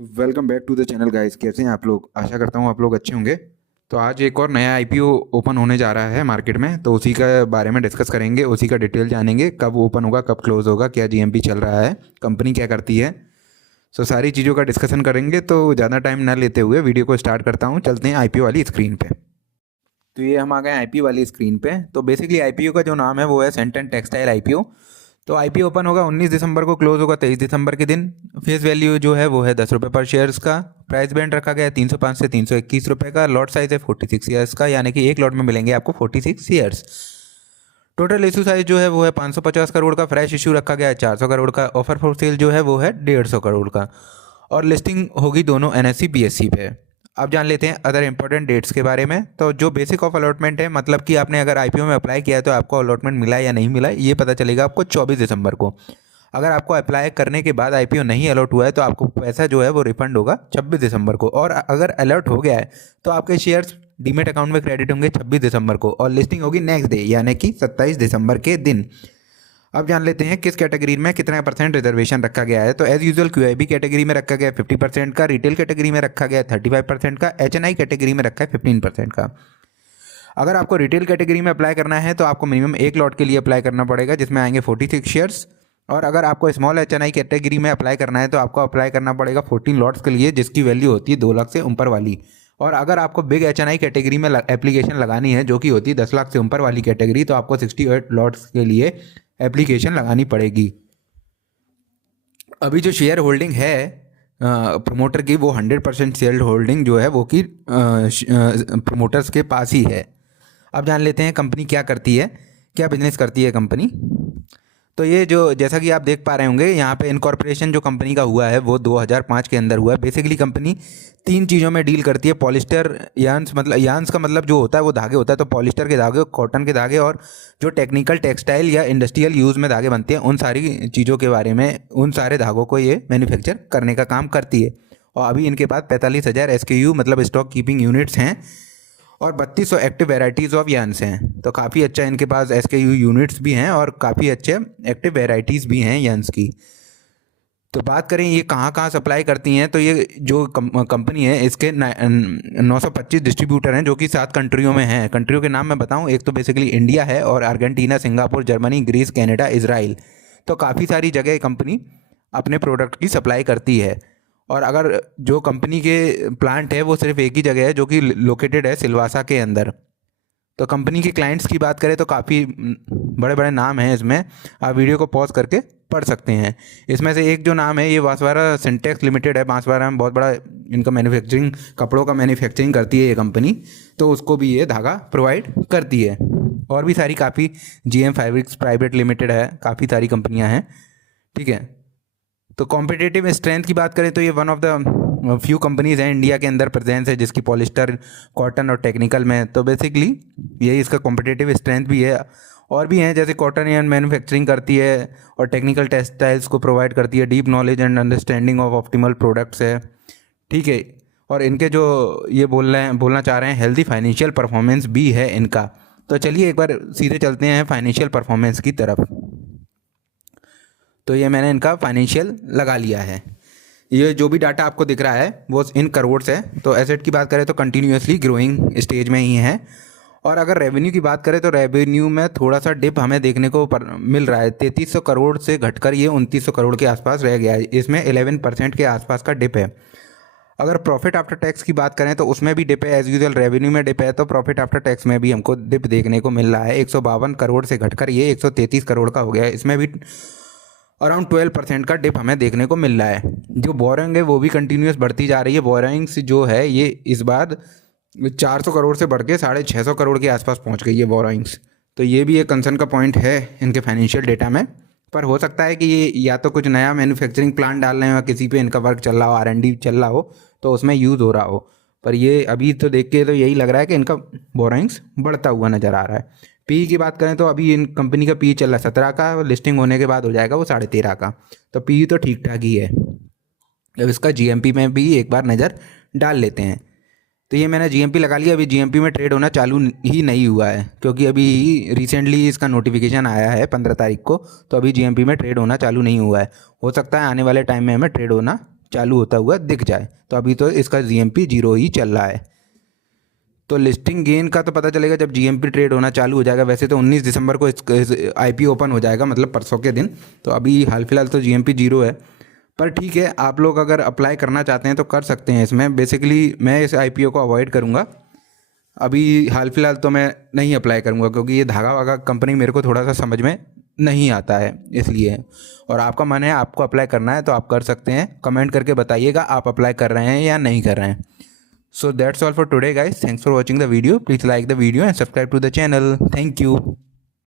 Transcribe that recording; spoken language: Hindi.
Welcome back to the channel guys. कैसे हैं आप लोग? आशा करता हूँ आप लोग अच्छे होंगे। तो आज एक और नया आईपीओ ओपन होने जा रहा है मार्केट में, तो उसी का बारे में डिस्कस करेंगे, उसी का डिटेल जानेंगे, कब ओपन होगा, कब क्लोज होगा, क्या जीएमपी चल रहा है, कंपनी क्या करती है। सो सारी चीज़ों का डिस्कशन करेंगे। तो ज़्यादा टाइम ना लेते हुए वीडियो को स्टार्ट करता हूँ। चलते हैं आईपीओ वाली स्क्रीन पे। तो ये हम आ गए आईपीओ वाली स्क्रीन पे। तो बेसिकली आईपीओ का जो नाम है वो है सेंटन टेक्सटाइल आईपीओ। तो आईपीओ ओपन होगा 19 दिसंबर को, क्लोज होगा 23 दिसंबर के दिन। फेस वैल्यू जो है वो है 10 रुपये पर शेयर्स का। प्राइस बैंड रखा गया है 305 से 321 रुपये का। लॉट साइज है 46 ईयर्स का, यानी कि एक लॉट में मिलेंगे आपको 46 ईयर्स। टोटल इशू साइज जो है वो है 550 करोड़ का। फ्रेश इशू रखा गया है 400 करोड़ का। ऑफर फॉर सेल जो है वो है 150 करोड़ का। और लिस्टिंग होगी दोनों एनएससी बीएससी पे। अब जान लेते हैं अदर इंपॉर्टेंट डेट्स के बारे में। तो जो बेसिक ऑफ अलॉटमेंट है, मतलब कि आपने अगर आईपीओ में अप्लाई किया है तो आपको अलॉटमेंट मिला या नहीं मिला, ये पता चलेगा आपको 24 दिसंबर को। अगर आपको अप्लाई करने के बाद आईपीओ नहीं अलॉट हुआ है तो आपको पैसा जो है वो रिफंड होगा 26 दिसंबर को। और अगर अलॉट हो गया है तो आपके शेयर्स डीमेट अकाउंट में क्रेडिट होंगे 26 दिसंबर को, और लिस्टिंग होगी नेक्स्ट डे यानी कि 27 दिसंबर के दिन। अब जान लेते हैं किस कैटेगरी में कितना परसेंट रिजर्वेशन रखा गया है। तो एज यूजुअल क्यूआईबी कैटेगरी में रखा गया है 50% का, रिटेल कैटेगरी में रखा गया है 35% का, एचएनआई कैटेगरी में रखा है 15% का। अगर आपको रिटेल कैटेगरी में अप्लाई करना है तो आपको मिनिमम एक लॉट के लिए अप्लाई करना पड़ेगा, जिसमें आएंगे 46 शेयर्स। और अगर आपको स्मॉल एचएनआई कैटेगरी में अप्लाई करना है तो आपको अप्लाई करना पड़ेगा 14 लॉट्स के लिए, जिसकी वैल्यू होती है 2 लाख से ऊपर वाली। और अगर आपको बिग एचएनआई कैटेगरी में एप्लीकेशन लगानी है, जो कि होती है 10 लाख से ऊपर वाली कैटेगरी, तो आपको 68 लॉट्स के लिए एप्लीकेशन लगानी पड़ेगी। अभी जो शेयर होल्डिंग है प्रमोटर की, वो 100% शेयर होल्डिंग जो है वो कि प्रमोटर्स के पास ही है। अब जान लेते हैं कंपनी क्या करती है, क्या बिजनेस करती है कंपनी। तो ये जो जैसा कि आप देख पा रहे होंगे यहाँ पे इनकॉर्पोरेशन जो कंपनी का हुआ है वो 2005 के अंदर हुआ है। बेसिकली कंपनी 3 चीज़ों में डील करती है। पॉलिस्टर यार्न्स, मतलब यार्न्स का मतलब जो होता है वो धागे होता है, तो पॉलिस्टर के धागे, कॉटन के धागे, और जो टेक्निकल टेक्सटाइल या इंडस्ट्रियल यूज़ में धागे बनते हैं, उन सारी चीज़ों के बारे में, उन सारे धागों को ये मैन्युफैक्चर करने का काम करती है। और अभी इनके पास 45,000 SKU मतलब स्टॉक कीपिंग यूनिट्स हैं, और 3200 एक्टिव वेराइटीज़ ऑफ यार्न्स हैं। तो काफ़ी अच्छा इनके पास SKU यूनिट्स भी हैं और काफ़ी अच्छे एक्टिव वेराइटीज़ भी हैं यार्न्स की। तो बात करें ये कहाँ कहाँ सप्लाई करती हैं, तो ये जो कंपनी है इसके 925 डिस्ट्रीब्यूटर हैं, जो कि 7 कंट्रियों में हैं। कंट्रियों के नाम मैं बताऊं, एक तो बेसिकली इंडिया है, और Argentina, Singapore, Germany, Greece, Canada, Israel. तो काफ़ी सारी जगह कंपनी अपने प्रोडक्ट की सप्लाई करती है। और अगर जो कंपनी के प्लांट है वो सिर्फ एक ही जगह है, जो कि लोकेटेड है सिलवासा के अंदर। तो कंपनी के क्लाइंट्स की बात करें तो काफ़ी बड़े बड़े नाम हैं इसमें। आप वीडियो को पॉज करके पढ़ सकते हैं। इसमें से एक जो नाम है ये बांसवाड़ा सिंटेक्स लिमिटेड है। बांसवाड़ा में बहुत बड़ा इनका मैन्युफैक्चरिंग, कपड़ों का मैन्युफैक्चरिंग करती है ये कंपनी, तो उसको भी ये धागा प्रोवाइड करती है। और भी सारी काफ़ी, GM फैब्रिक्स प्राइवेट लिमिटेड है, काफ़ी सारी कंपनियां हैं। ठीक है। तो कॉम्पिटिटिव स्ट्रेंथ की बात करें तो ये one of the few companies हैं इंडिया के अंदर प्रेजेंस है जिसकी पॉलिस्टर, कॉटन और टेक्निकल में, तो बेसिकली यही इसका कॉम्पिटिटिव स्ट्रेंथ भी है। और भी हैं जैसे कॉटन यार्न मैन्युफैक्चरिंग करती है और टेक्निकल टेक्सटाइल्स को प्रोवाइड करती है। Deep knowledge and understanding of optimal products है। ठीक है। और इनके जो ये बोलना चाह रहे हैं, हेल्दी फाइनेंशियल परफॉर्मेंस भी है इनका। तो चलिए एक बार सीधे चलते हैं फाइनेंशियल परफॉर्मेंस की तरफ। तो ये मैंने इनका फाइनेंशियल लगा लिया है। ये जो भी डाटा आपको दिख रहा है वो इन करोड़ है। तो एसेट की बात करें तो कंटिन्यूसली ग्रोइंग स्टेज में ही है। और अगर रेवेन्यू की बात करें तो रेवेन्यू में थोड़ा सा डिप हमें देखने को मिल रहा है। 3300 करोड़ से घटकर ये 2900 करोड़ के आसपास रह गया है। इसमें 11% के आसपास का डिप है। अगर प्रॉफिट आफ्टर टैक्स की बात करें तो उसमें भी डिप है। एज यूजुअल रेवेन्यू में डिप है तो प्रॉफिट आफ्टर टैक्स में भी हमको डिप देखने को मिल रहा है। 152 करोड़ से घटकर ये 133 करोड़ का हो गया है। इसमें भी अराउंड 12% का डिप हमें देखने को मिल रहा है। जो बोरिंग है वो भी कंटिन्यूस बढ़ती जा रही है। बोरिंग्स जो है ये इस बार 400 करोड़ से बढ़ के 650 करोड़ के आसपास पहुंच गई है बोरिंग्स। तो ये भी एक कंसर्न का पॉइंट है इनके फाइनेंशियल डेटा में। पर हो सकता है कि ये या तो कुछ नया मैन्युफैक्चरिंग प्लांट डाल रहे हो या किसी पे इनका वर्क चल रहा हो, R&D चल रहा हो, तो उसमें यूज़ हो रहा हो। पर ये अभी तो देख के तो यही लग रहा है कि इनका बोरिंग्स बढ़ता हुआ नज़र आ रहा है। पी की बात करें तो अभी इन कंपनी का पी चल रहा है 17 का, लिस्टिंग होने के बाद हो जाएगा वो 13.5 का। तो पी तो ठीक ठाक ही है। अब इसका जीएमपी में भी एक बार नज़र डाल लेते हैं। तो ये मैंने जीएमपी लगा लिया। अभी जीएमपी में ट्रेड होना चालू ही नहीं हुआ है, क्योंकि अभी रिसेंटली इसका नोटिफिकेशन आया है 15 तारीख को। तो अभी जीएमपी में ट्रेड होना चालू नहीं हुआ है। हो सकता है आने वाले टाइम में हमें ट्रेड होना चालू होता हुआ दिख जाए। तो अभी तो इसका जीएमपी 0 ही चल रहा है। तो लिस्टिंग गेन का तो पता चलेगा जब जीएमपी ट्रेड होना चालू हो जाएगा। वैसे तो 19 दिसंबर को इस आईपीओ ओपन हो जाएगा, मतलब परसों के दिन। तो अभी हाल फिलहाल तो जीएमपी 0 है, पर ठीक है, आप लोग अगर अप्लाई करना चाहते हैं तो कर सकते हैं इसमें। बेसिकली मैं इस आईपीओ को अवॉइड करूँगा अभी हाल फिलहाल, तो मैं नहीं अप्लाई करूँगा क्योंकि ये धागा वागा कंपनी मेरे को थोड़ा सा समझ में नहीं आता है, इसलिए। और आपका मन है, आपको अप्लाई करना है तो आप कर सकते हैं। कमेंट करके बताइएगा आप अप्लाई कर रहे हैं या नहीं कर रहे हैं। So that's all for today guys. Thanks for watching the video. Please like the video and subscribe to the channel. Thank you.